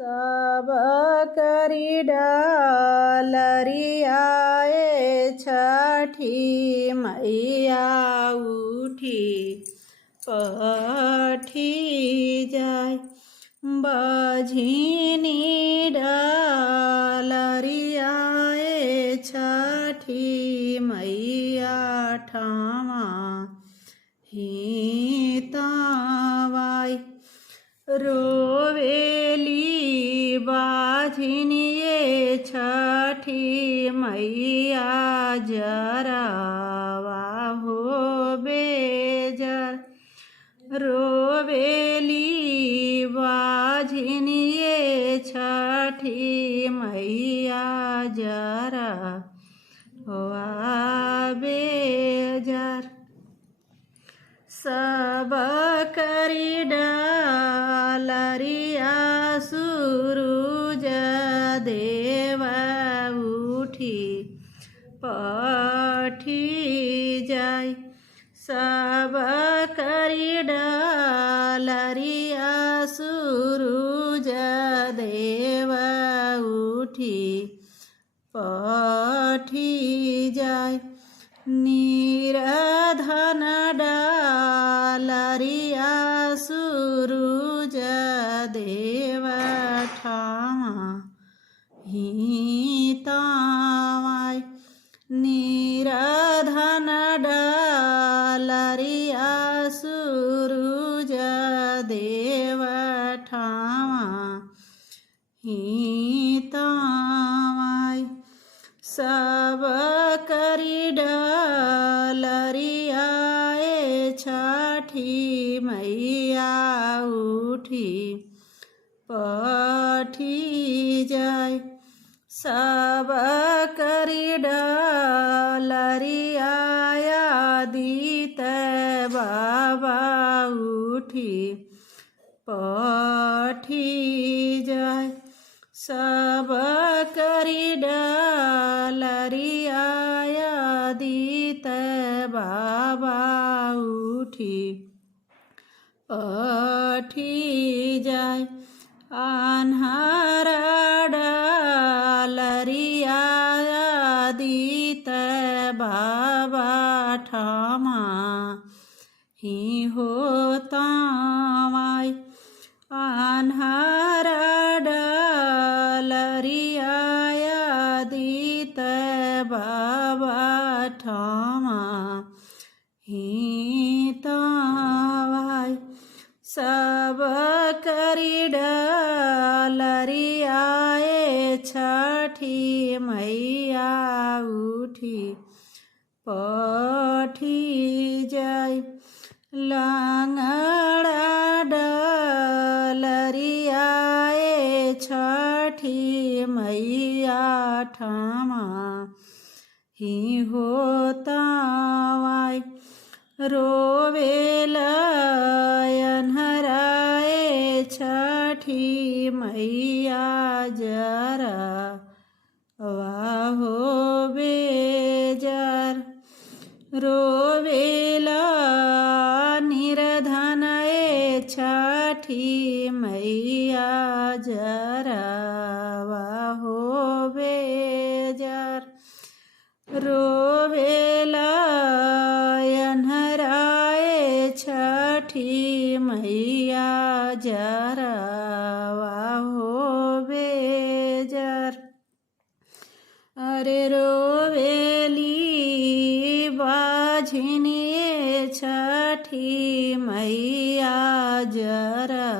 सब करी डालरियाए छठी मैया उठी पठी जाय बझिनी डालरियाए छठी मैया ठामा हितावाय रोवेली बाझिनिये छठी मैया जरावा हो बेजर रोवेली बाझिनिये छठी मैया जरा हुआ बेजर सब करी डालरिया सूरुज देव उठी पठी जाय सब करी डालरिया सूरुज देव उठी पठी जाय निरधन डालरिया सूरुज देव ठामा हितावाय निरधन डालरिया सूरुज देव ठामा हितावाय सब करी डालरियाए छठी मैया उठी पठी जाय सब करी डालरियाया दीत बाबा उठी पठी जाय सब करी डालरियाया दीत बाबा उठी पठी जाय अन्हार डालरियाया दीत बाबा ठामा ही होतावाय अन्हार डालरियाया दीत बाबा ठामा हितावाय सब करी डालरियाए छठी मैया उठी पठी जाय लांगड़ा डालरियाए छठी मैया ठामा ही होतावाय रोवेल अन्हराए छठी मैया जरा वाहो बेजर रोवेला निरधनए छठी मैया जरा वाहो बेजर रोवेला अन्हराए छठी मैया जरा वाहो बेजर अरे रोवेली बाझिनिये छठी मैया जरा